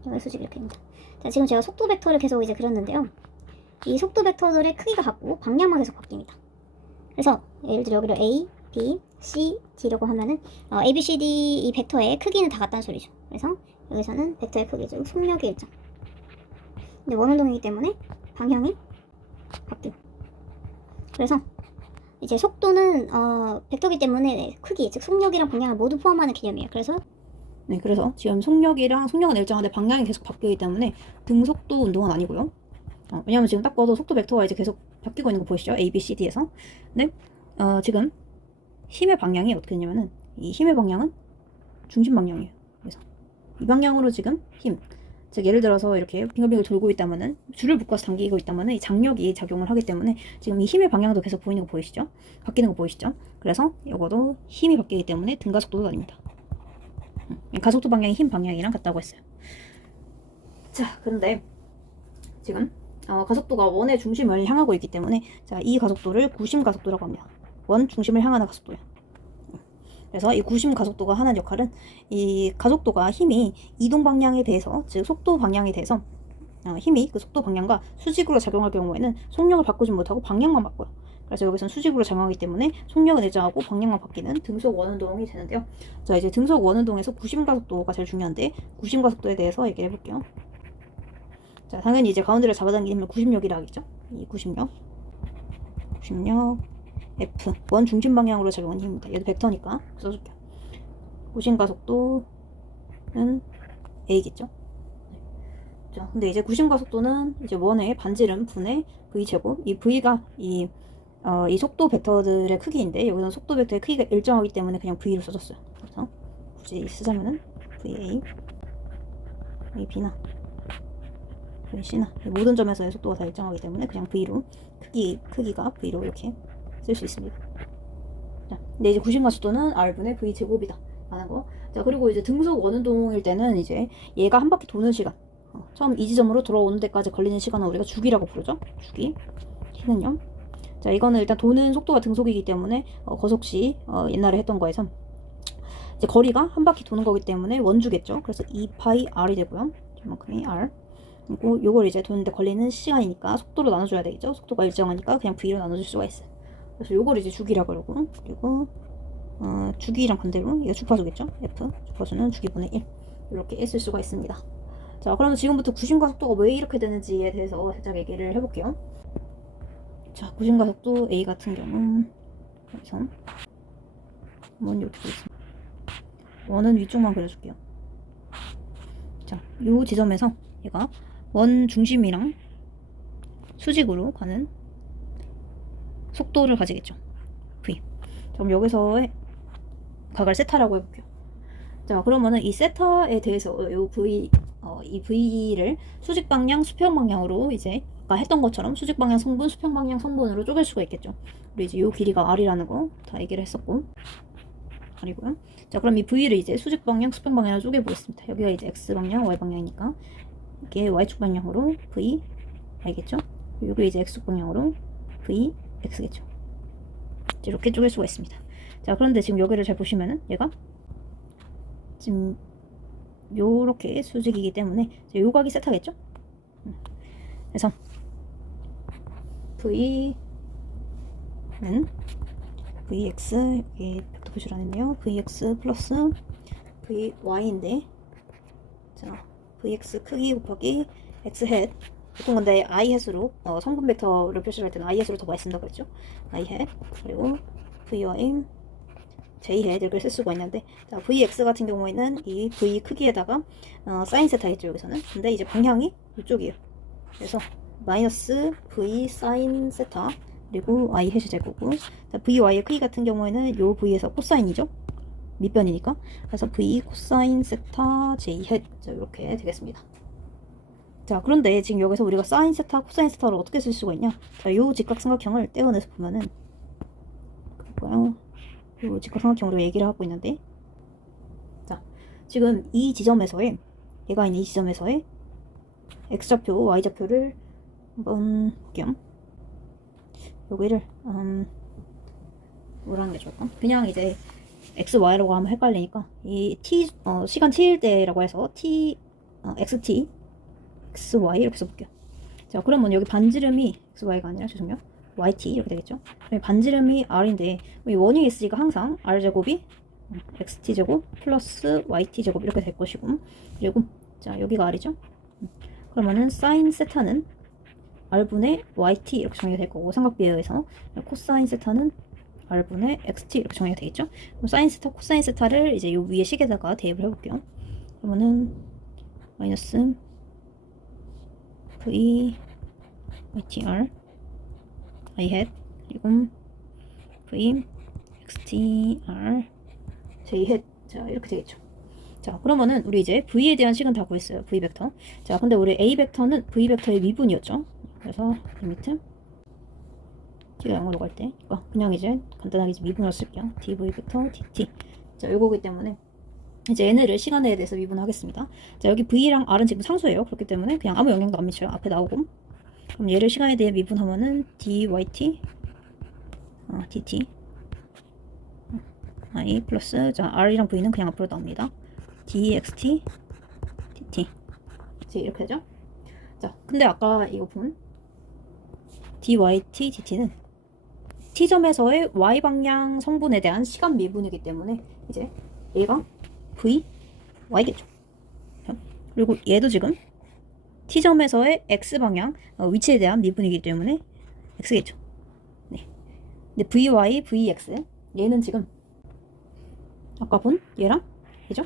여기가 수직 이렇게 됩니다. 자, 지금 제가 속도 벡터를 계속 이제 그렸는데요. 이 속도 벡터들의 크기가 같고 방향만 계속 바뀝니다. 그래서 예를 들어 여기를 A, B, C, D라고 하면은 A, B, C, D 이 벡터의 크기는 다 같다는 소리죠. 그래서 여기서는 벡터의 크기, 즉 속력의 일정. 근데 원운동이기 때문에 방향이 바뀌고. 그래서 이제 속도는 벡터이기 때문에 크기, 즉 속력이랑 방향을 모두 포함하는 개념이에요. 그래서 지금 속력은 일정한데 방향이 계속 바뀌기 때문에 등속도 운동은 아니고요. 왜냐면 지금 딱 봐도 속도 벡터가 이제 계속 바뀌고 있는 거 보이시죠? A, B, C, D에서. 근데 지금 힘의 방향이 어떻게 되냐면은 이 힘의 방향은 중심 방향이에요. 그래서 이 방향으로 지금 힘, 즉 예를 들어서 이렇게 빙글빙글 돌고 있다면은 줄을 묶어서 당기고 있다면은 이 장력이 작용을 하기 때문에 지금 이 힘의 방향도 계속 보이는 거 보이시죠? 바뀌는 거 보이시죠? 그래서 이것도 힘이 바뀌기 때문에 등가속도도 아닙니다. 가속도 방향이 힘 방향이랑 같다고 했어요. 자, 그런데 지금 가속도가 원의 중심을 향하고 있기 때문에 자, 이 가속도를 구심 가속도라고 합니다. 원 중심을 향하는 가속도예요. 그래서 이 구심 가속도가 하는 역할은 이 가속도가 힘이 이동 방향에 대해서, 즉 속도 방향에 대해서 힘이 그 속도 방향과 수직으로 작용할 경우에는 속력을 바꾸지 못하고 방향만 바꿔요. 그래서 여기서는 수직으로 작용하기 때문에 속력은 일정하고 방향만 바뀌는 등속 원운동이 되는데요. 자, 이제 등속 원운동에서 구심 가속도가 제일 중요한데 구심 가속도에 대해서 얘기해 볼게요. 자, 당연히 이제 가운데를 잡아당기면 구심력이라 하겠죠. 이 구심력 F, 원 중심 방향으로 작용하는 힘입니다. 얘도 벡터니까 써줄게요. 구심 가속도는 A겠죠. 자, 근데 이제 구심 가속도는 이제 원의 반지름 분의 V 제곱, 이 V가 이 속도 벡터들의 크기인데 여기서는 속도 벡터의 크기가 일정하기 때문에 그냥 V로 써줬어요. 그래서 굳이 쓰자면은 VA, VB나 VC나 모든 점에서의 속도가 다 일정하기 때문에 그냥 V로 크기가 V로 이렇게 쓸 수 있습니다. 자, 근데 이제 구심 가속도는 R분의 V 제곱이다 라는 거. 자, 그리고 이제 등속 원운동일 때는 이제 얘가 한 바퀴 도는 시간, 처음 이 지점으로 돌아오는 데까지 걸리는 시간은 우리가 주기라고 부르죠. 주기. T는요. 자, 이거는 일단 도는 속도가 등속이기 때문에 거속시 옛날에 했던 거에서 이제 거리가 한 바퀴 도는 거기 때문에 원주겠죠. 그래서 2파이 R이 되고요. 저만큼이 R. 그리고 요걸 이제 도는데 걸리는 시간이니까 속도로 나눠줘야 되겠죠. 속도가 일정하니까 그냥 V로 나눠줄 수가 있어요. 그래서 요걸 이제 주기라고 그러고, 그리고 주기랑 반대로 이게 주파수겠죠. F. 주파수는 주기분의 1. 이렇게 쓸 수가 있습니다. 자, 그러면 지금부터 구심과 속도가 왜 이렇게 되는지에 대해서 살짝 얘기를 해볼게요. 자, 구심과 속도 A 같은 경우 여기서 원 이렇게 되겠습니다. 원은 위쪽만 그려줄게요. 자, 요 지점에서 얘가 원 중심이랑 수직으로 가는 속도를 가지겠죠. V. 자, 그럼 여기서의 각을 세타라고 해볼게요. 자, 그러면은 이 세타에 대해서 요 V 이 V를 수직 방향, 수평 방향으로 이제 아까 했던 것처럼 수직 방향 성분, 수평 방향 성분으로 쪼갤 수가 있겠죠. 우리 이제 요 길이가 R이라는 거 다 얘기를 했었고, R이고요. 자, 그럼 이 V를 이제 수직 방향, 수평 방향으로 쪼개 보겠습니다. 여기가 이제 X 방향, Y 방향이니까 이게 Y축 방향으로 V, Y겠죠? 여기 이제 X축 방향으로 V, X겠죠. 이렇게 쪼갤 수가 있습니다. 자, 그런데 지금 여기를 잘 보시면은 얘가 지금 요렇게 수직이기 때문에 요 각이 세타겠죠? 그래서 V는 Vx, 여기 벡터 표시를 안 했네요. Vx 플러스 Vy인데, 자, Vx 크기 곱하기 x 헷. 보통 근데 I 헷으로 성분 벡터를 표시할 때는 I 헷으로 더 많이 쓴다고 그랬죠. I 헷 그리고 Vy J 헷 이렇게 쓸 수가 있는데, 자, Vx 같은 경우에는 이 V 크기에다가 사인 세타겠죠 여기서는. 근데 이제 방향이 이쪽이에요. 그래서 마이너스 V 사인 세타 그리고 I 헷이 될 거고, 자, Vy의 크기 같은 경우에는 요 V에서 코사인이죠. 밑변이니까. 그래서 V 코사인 세타 J 헷. 자, 이렇게 되겠습니다. 자, 그런데 지금 여기서 우리가 사인 세타, 코사인 세타를 어떻게 쓸 수가 있냐? 자, 요 직각삼각형을 떼어내서 보면은 그거요. 요 직각삼각형으로 얘기를 하고 있는데, 자, 지금 이 지점에서의 얘가 있는 이 지점에서의 x좌표, y좌표를 한번 볼게요. 여기를 뭐라는 게 좋을까? 그냥 이제 x, y라고 하면 헷갈리니까 이 t 시간 t일 때라고 해서 t xt x, y 이렇게 써볼게요. 자, 그러면 여기 반지름이 x, y가 아니라 죄송해요. yt 이렇게 되겠죠. 반지름이 r인데 이 원이 있으니까 항상 r제곱이 xt제곱 플러스 yt제곱 이렇게 될 것이고, 그리고 자, 여기가 r이죠. 그러면은 사인 세타는 r분의 yt 이렇게 정의가 될 거고, 삼각비에 의해서 코사인 세타는 r분의 xt 이렇게 정의가 되겠죠. 그럼 사인 세타, 코사인 세타를 이제 요 위에 식에다가 대입을 해볼게요. 그러면은 마이너스 v ytr I 헷 그리고 v xtr j 헷. 자, 이렇게 되겠죠. 자, 그러면은 우리 이제 v에 대한 식은 다 구했어요. v 벡터. 자, 근데 우리 a 벡터는 v 벡터의 미분이었죠. 그래서 리미트 t가 0으로 갈 때 그냥 이제 간단하게 이제 미분을 쓸게요. dv 벡터 dt. 자, 요거기 때문에 이제 얘네를 시간에 대해서 미분하겠습니다. 자, 여기 v랑 r은 지금 상수예요. 그렇기 때문에 그냥 아무 영향도 안 미쳐요. 앞에 나오고. 그럼 얘를 시간에 대해 미분하면은 dyt dt i 플러스, 자, r이랑 v는 그냥 앞으로 나옵니다. dxt dt. 이제 이렇게 되죠. 자, 근데 아까 이거 본 dyt dt는 t점에서의 y방향 성분에 대한 시간 미분이기 때문에 이제 얘가 v y겠죠. 그리고 얘도 지금 t점에서의 x방향 위치에 대한 미분이기 때문에 x겠죠. 네. 근데 vy, vx 얘는 지금 아까 본 얘랑 얘죠.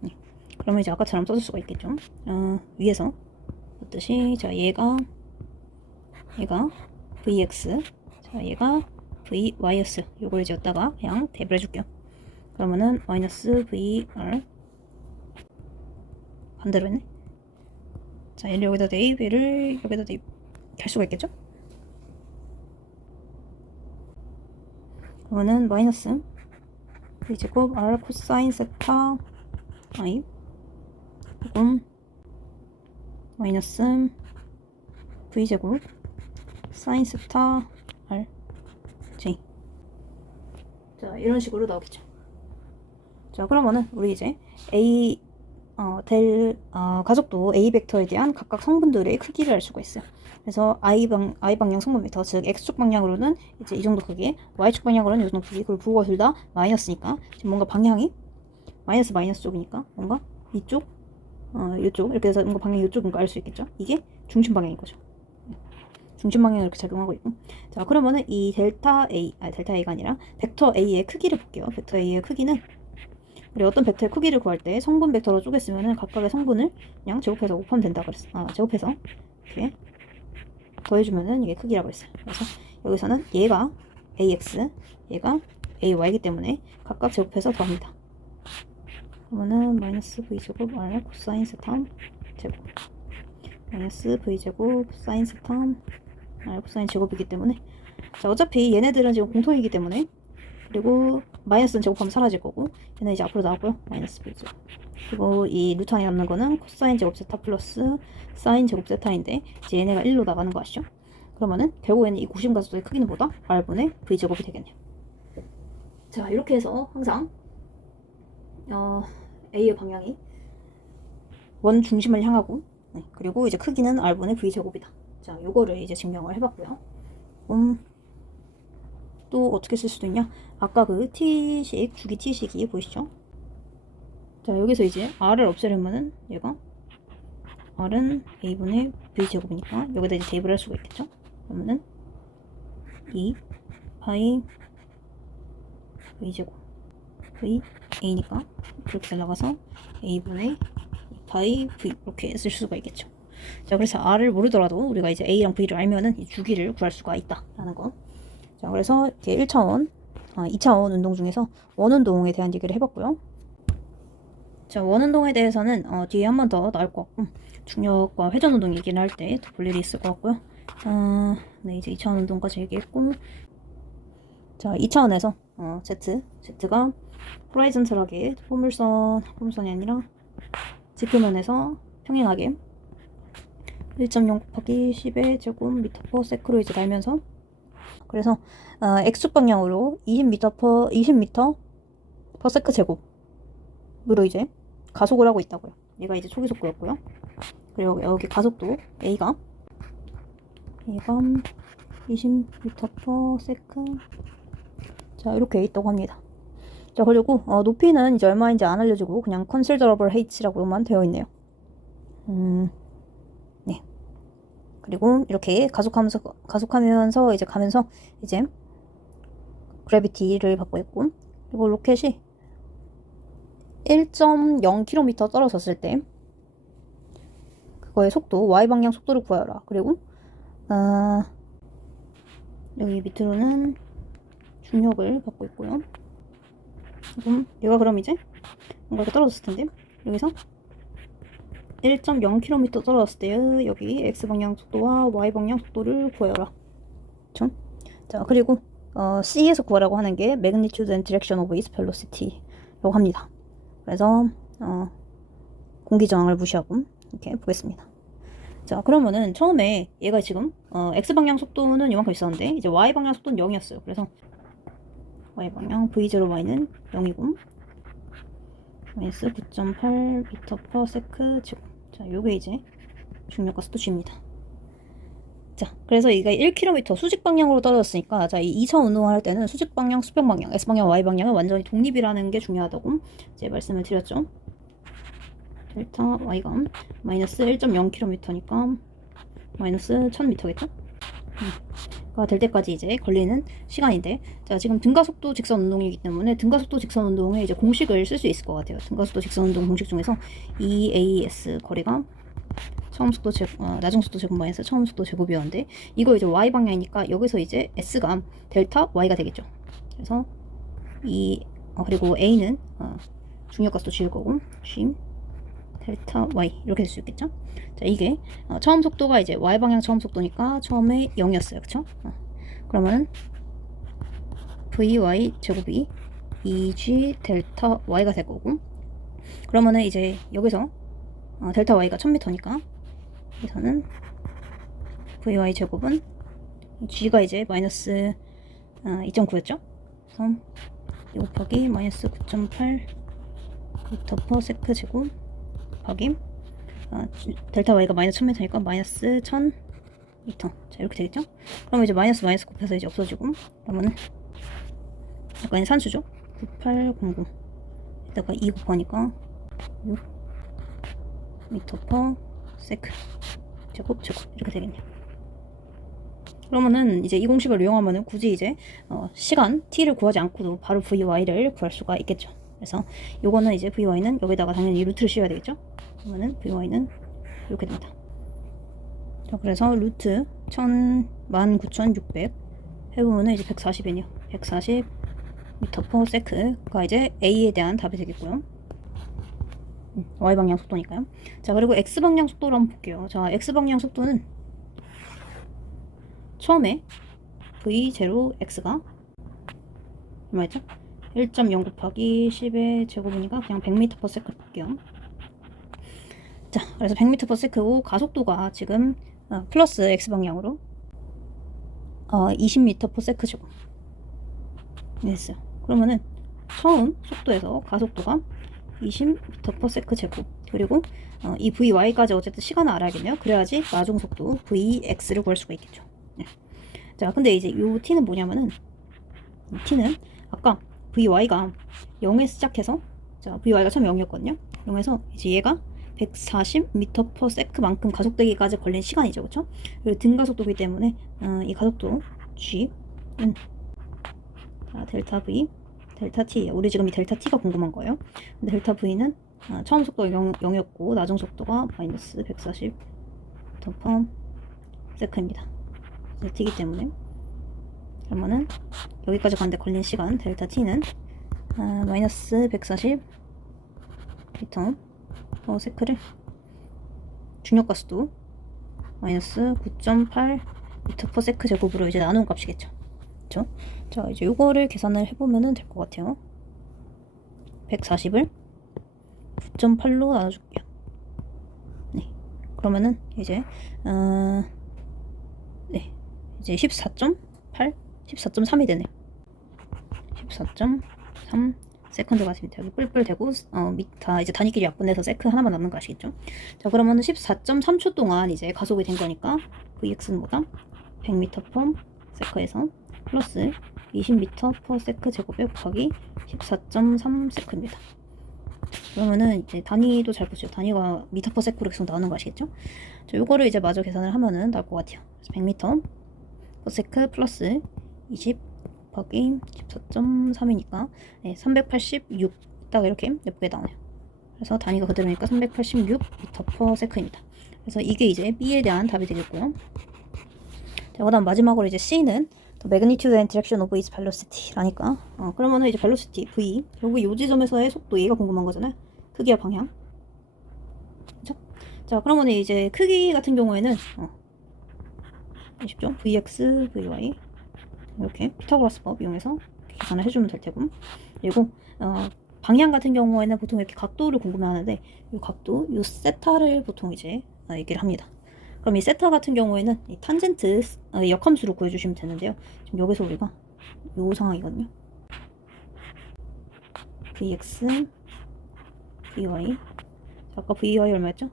네. 그러면 이제 아까처럼 써줄 수가 있겠죠. 위에서 봤듯이, 자, 얘가 vx, 자, 얘가 vy였어. 요걸 이제 여기다가 그냥 대입을 해줄게요. 그러면은 마이너스 vr 반대로 했네. 자, 얘를 여기다 대입, 얘를 여기다 대입 할 수가 있겠죠? 그러면은 마이너스 v제곱 r 코사인 세타 i 그리고 마이너스 v제곱 사인 세타 r j. 자, 이런 식으로 나오겠죠. 자, 그러면은 우리 이제 a 가속도 a 벡터에 대한 각각 성분들의 크기를 알 수가 있어요. 그래서 i 방향 성분 벡터, 즉 x축 방향으로는 이제 이 정도 크기, y축 방향으로는 이 정도 크기. 그리고 부호가 둘 다 마이너스니까 지금 뭔가 방향이 마이너스 쪽이니까 뭔가 이쪽, 이쪽 이렇게 해서 뭔가 방향이 이쪽인 거 알 수 있겠죠. 이게 중심 방향인 거죠. 중심 방향을 이렇게 작용하고 있고. 자, 그러면은 이 델타 A가 아니라 벡터 A의 크기를 볼게요. 벡터 A의 크기는 우리 어떤 벡터의 크기를 구할 때 성분 벡터로 쪼갰으면은 각각의 성분을 그냥 제곱해서 곱하면 된다 그랬어. 제곱해서 이렇게 더해주면은 이게 크기라고 했어요. 그래서 여기서는 얘가 AX, 얘가 AY이기 때문에 각각 제곱해서 더합니다. 그러면은 마이너스 v제곱 r 코사인 세타 제곱 마이너스 v제곱 사인 세타 r 코사인 제곱이기 때문에 자 어차피 얘네들은 지금 공통이기 때문에 그리고 마이너스는 제곱하면 사라질 거고 얘는 이제 앞으로 나오고요. 마이너스 v제곱 그리고 이 루트 안에 남는 거는 코사인 제곱 세타 플러스 사인 제곱 세타인데 이제 얘네가 1로 나가는 거 아시죠? 그러면은 결국에는 이 구심가속도의 크기는 뭐다? r분의 v제곱이 되겠네요. 자 이렇게 해서 항상 A의 방향이 원 중심을 향하고 그리고 이제 크기는 r분의 v제곱이다. 자 요거를 이제 증명을 해봤고요. 또 어떻게 쓸 수도 있냐? 아까 그 t식 주기 t식이 보이시죠? 자 여기서 이제 r을 없애려면은 얘가 r은 a분의 v제곱이니까 여기다 이제 대입을 할 수가 있겠죠? 그러면은 2 파이 v제곱 v a니까 이렇게 날라가서 a분의 2파이 v 이렇게 쓸 수가 있겠죠. 자 그래서 r을 모르더라도 우리가 이제 a랑 v를 알면은 이 주기를 구할 수가 있다라는 거. 자 그래서 이렇게 1차원 2차원 운동 중에서 원운동에 대한 얘기를 해봤고요. 자 원운동에 대해서는 뒤에 한 번 더 나올 것 같고 중력과 회전운동 얘기를 할 때 더 볼 일이 있을 것 같고요. 네 이제 2차원 운동까지 얘기했고 자 2차원에서 Z가 호라이즌털하게 포물선이 아니라 지표면에서 평행하게 1.0 곱하기 10의 제곱미터/세크로 이제 달면서 그래서 X축 방향으로 20m/세크 제곱으로 이제 가속을 하고 있다고요. 얘가 이제 초기 속도였고요. 그리고 여기 가속도 A가 20m/세크 자 이렇게 있다고 합니다. 자 그리고 높이는 이제 얼마인지 안 알려주고 그냥 considerable h라고만 되어 있네요. 네. 그리고 이렇게 가속하면서 이제 가면서 이제 그래비티를 받고 있고 그리고 로켓이 1.0km 떨어졌을 때 그거의 속도 y 방향 속도를 구하라. 그리고 여기 밑으로는 중력을 받고 있고요. 얘가 그럼 이제 뭔가 이렇게 떨어졌을 텐데 여기서 1.0km 떨어졌을 때 여기 x방향 속도와 y방향 속도를 구해라. 그쵸? 자 그리고 C에서 구하라고 하는 게 magnitude and direction of its velocity라고 합니다. 그래서 공기저항을 무시하고 이렇게 보겠습니다. 자 그러면은 처음에 얘가 지금 x방향 속도는 이만큼 있었는데 이제 y방향 속도는 0이었어요. 그래서 y방향 v0y는 0이고 마이너스 9.8m/세크 제곱. 자 요게 이제 중력과 속도 g입니다. 자 그래서 이게 1km 수직 방향으로 떨어졌으니까 자 이 2차 운동을 할 때는 수직 방향, 수평 방향, x방향, y방향은 완전히 독립이라는 게 중요하다고 이제 말씀을 드렸죠. 델타 y가 마이너스 1.0km니까 마이너스 1000m겠죠? 가 될 때까지 이제 걸리는 시간인데 자 지금 등가속도 직선 운동이기 때문에 등가속도 직선 운동에 이제 공식을 쓸 수 있을 것 같아요. 등가속도 직선 운동 공식 중에서 EAS 거리가 처음 속도 제곱, 나중 속도 제곱 마이너스 처음 속도 제곱이었는데 이거 이제 y 방향이니까 여기서 이제 s가 델타 y가 되겠죠. 그래서 그리고 a는 중력과 속도 g일 거고 g 델타 y 이렇게 될 수 있겠죠. 자 이게 처음 속도가 이제 y 방향 처음 속도니까 처음에 0이었어요. 그쵸? 그러면 vy 제곱이 2g 델타 y가 될 거고 그러면은 이제 여기서 델타 y가 1000m니까 여기서는 vy 제곱은 g가 이제 마이너스 2.9였죠? 그래서 2 곱하기 마이너스 9.8 m/세크 제곱 곱하기 델타 y가 마이너스 1000m니까 마이너스 1000m. 자 이렇게 되겠죠? 그러면 이제 마이너스 곱해서 이제 없어지고 그러면은 약간 산수죠? 9800 에다가 2 곱하니까 6 m/세크 제곱 이렇게 되겠네요. 그러면은 이제 이 공식을 이용하면은 굳이 이제 시간 t를 구하지 않고도 바로 vy를 구할 수가 있겠죠. 그래서 요거는 이제 vy는 여기다가 당연히 루트를 씌워야 되겠죠. 그러면은 vy는 이렇게 됩니다. 자 그래서 루트 19,600 해보면은 이제 140이네요. 140 m/세크가 이제 a에 대한 답이 되겠고요. Y방향 속도니까요. 자, 그리고 X방향 속도를 한번 볼게요. 자, X방향 속도는 처음에 V0X가 얼마였죠? 1.0 곱하기 10의 제곱이니까 그냥 100m/s 볼게요. 자, 그래서 100m/s고 가속도가 지금 플러스 X방향으로 20m/s 제곱 됐어요. 그러면은 처음 속도에서 가속도가 20m/s 제곱 그리고 이 VY까지 어쨌든 시간을 알아야겠네요. 그래야지 나중 속도 VX를 구할 수가 있겠죠. 네. 자, 근데 이제 요 T는 뭐냐면은 이 T는 아까 VY가 0에서 시작해서 자, VY가 처음 0이었거든요. 0에서 이제 얘가 140m/s만큼 가속되기까지 걸린 시간이죠. 그렇죠? 그리고 등가속도이기 때문에 이 가속도 G는 델타 V, 델타 T. 우리 지금 이 델타 T가 궁금한 거예요. 근데 델타 V는 처음 속도가 0이었고 나중 속도가 마이너스 140m/s입니다. T이기 때문에 그러면은 여기까지 가는데 걸린 시간 델타 T는 마이너스 140m/s를 중력가속도 마이너스 9.8m/s 제곱으로 이제 나눈 값이겠죠. 그렇죠? 자, 이제 요거를 계산을 해보면은 될 것 같아요. 140을 9.8로 나눠줄게요. 네. 그러면은 이제 네, 이제 14.8, 14.3이 되네요. 14.3 세컨드가 됩니다. 여기 뿔뿔 대고 다 이제 단위끼리 약분해서 세크 하나만 남는 거 아시겠죠? 자, 그러면은 14.3초 동안 이제 가속이 된 거니까 Vx는 뭐다? 100m/s에서 플러스 20m/s 제곱에 곱하기 14.3 세크입니다. 그러면은 이제 단위도 잘 보세요. 단위가 m/s로 계속 나오는 거 아시겠죠? 자, 요거를 이제 마저 계산을 하면은 나올 것 같아요. 100m/s 플러스 20 곱하기 14.3이니까 386 딱 이렇게 예쁘게 나오네요. 그래서 단위가 그대로니까 386m/s입니다. 그래서 이게 이제 B에 대한 답이 되겠고요. 자, 그다음 마지막으로 이제 C는 The magnitude and direction of its velocity라니까 그러면은 이제 velocity V 결국 요 지점에서의 속도 얘가 궁금한 거잖아요. 크기와 방향. 그렇죠? 자, 그러면은 이제 크기 같은 경우에는 쉽죠? Vx, Vy 이렇게 피타고라스법 이용해서 계산을 해주면 될 테고 그리고 방향 같은 경우에는 보통 이렇게 각도를 궁금해하는데 이 각도, 이 세타를 보통 이제 얘기를 합니다. 그럼 이 세타 같은 경우에는 이 탄젠트 역함수로 구해주시면 되는데요. 지금 여기서 우리가 이 상황이거든요. Vx, Vy 아까 Vy 얼마였죠?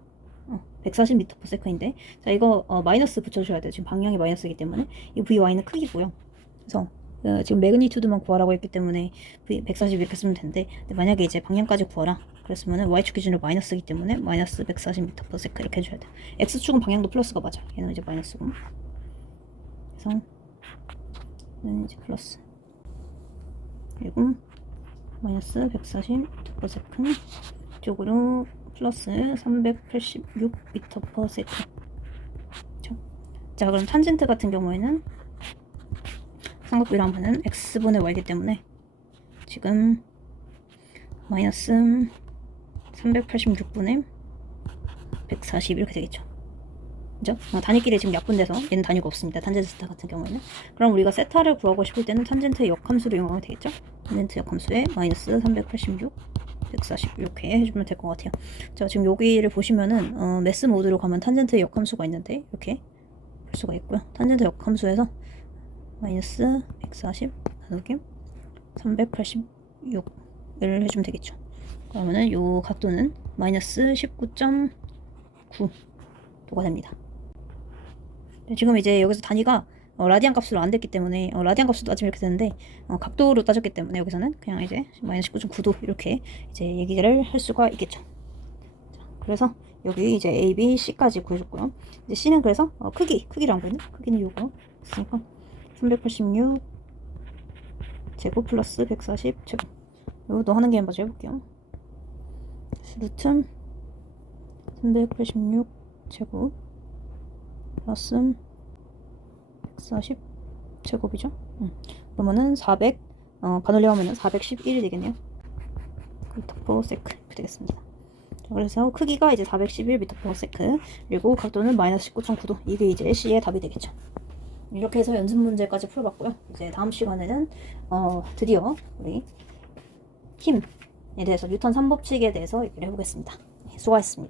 140m/s인데 자, 이거 마이너스 붙여줘야 돼요. 지금 방향이 마이너스이기 때문에 이 Vy는 크기고요. 그래서 지금 매그니튜드만 구하라고 했기 때문에 140 이렇게 쓰면 되는데 근데 만약에 이제 방향까지 구하라 그랬으면은 y축 기준으로 마이너스이기 때문에 마이너스 140m/s 이렇게 해줘야 돼. x축은 방향도 플러스가 맞아. 얘는 이제 마이너스고 그래서 얘는 이제 플러스 그리고 마이너스 140m/s 이쪽으로 플러스 386m/s. 자, 그럼 탄젠트 같은 경우에는 삼각비로 하면은 x분의 y이기 때문에 지금 마이너스 386분의 140 이렇게 되겠죠. 그죠? 단위끼리 지금 약분돼서 얘는 단위가 없습니다. 탄젠트 세타 같은 경우에는. 그럼 우리가 세타를 구하고 싶을 때는 탄젠트 역함수를 이용하면 되겠죠. 탄젠트 역함수에 마이너스 386 140 이렇게 해주면 될 것 같아요. 자, 지금 여기를 보시면은 매스 모드로 가면 탄젠트 역함수가 있는데 이렇게 볼 수가 있고요. 탄젠트 역함수에서 마이너스 140 나누기 386을 해주면 되겠죠. 그러면은 요 각도는 마이너스 19.9도가 됩니다. 지금 이제 여기서 단위가 라디안 값으로 안 됐기 때문에 라디안 값으로 따지면 이렇게 되는데 각도로 따졌기 때문에 여기서는 그냥 이제 마이너스 19.9도 이렇게 이제 얘기를 할 수가 있겠죠. 자, 그래서 여기 이제 A, B, C까지 구해줬고요. 이제 C는 그래서 크기를 안 구했네. 크기는 요거 있으니까 386 제곱 플러스 140 제곱 이것도 하는 게 먼저 해볼게요. 루트 386 제곱 플러스 140 제곱이죠. 그러면은 400 반올림하면은 411이 되겠네요. 그 덕포 세크 이렇게 되겠습니다. 그래서 크기가 이제 411m/s, 그리고 각도는 마이너스 19.9도. 이게 이제 C의 답이 되겠죠. 이렇게 해서 연습 문제까지 풀어봤고요. 이제 다음 시간에는 드디어 우리 힘에 대해서, 뉴턴 3법칙에 대해서 얘기를 해보겠습니다. 네, 수고하셨습니다.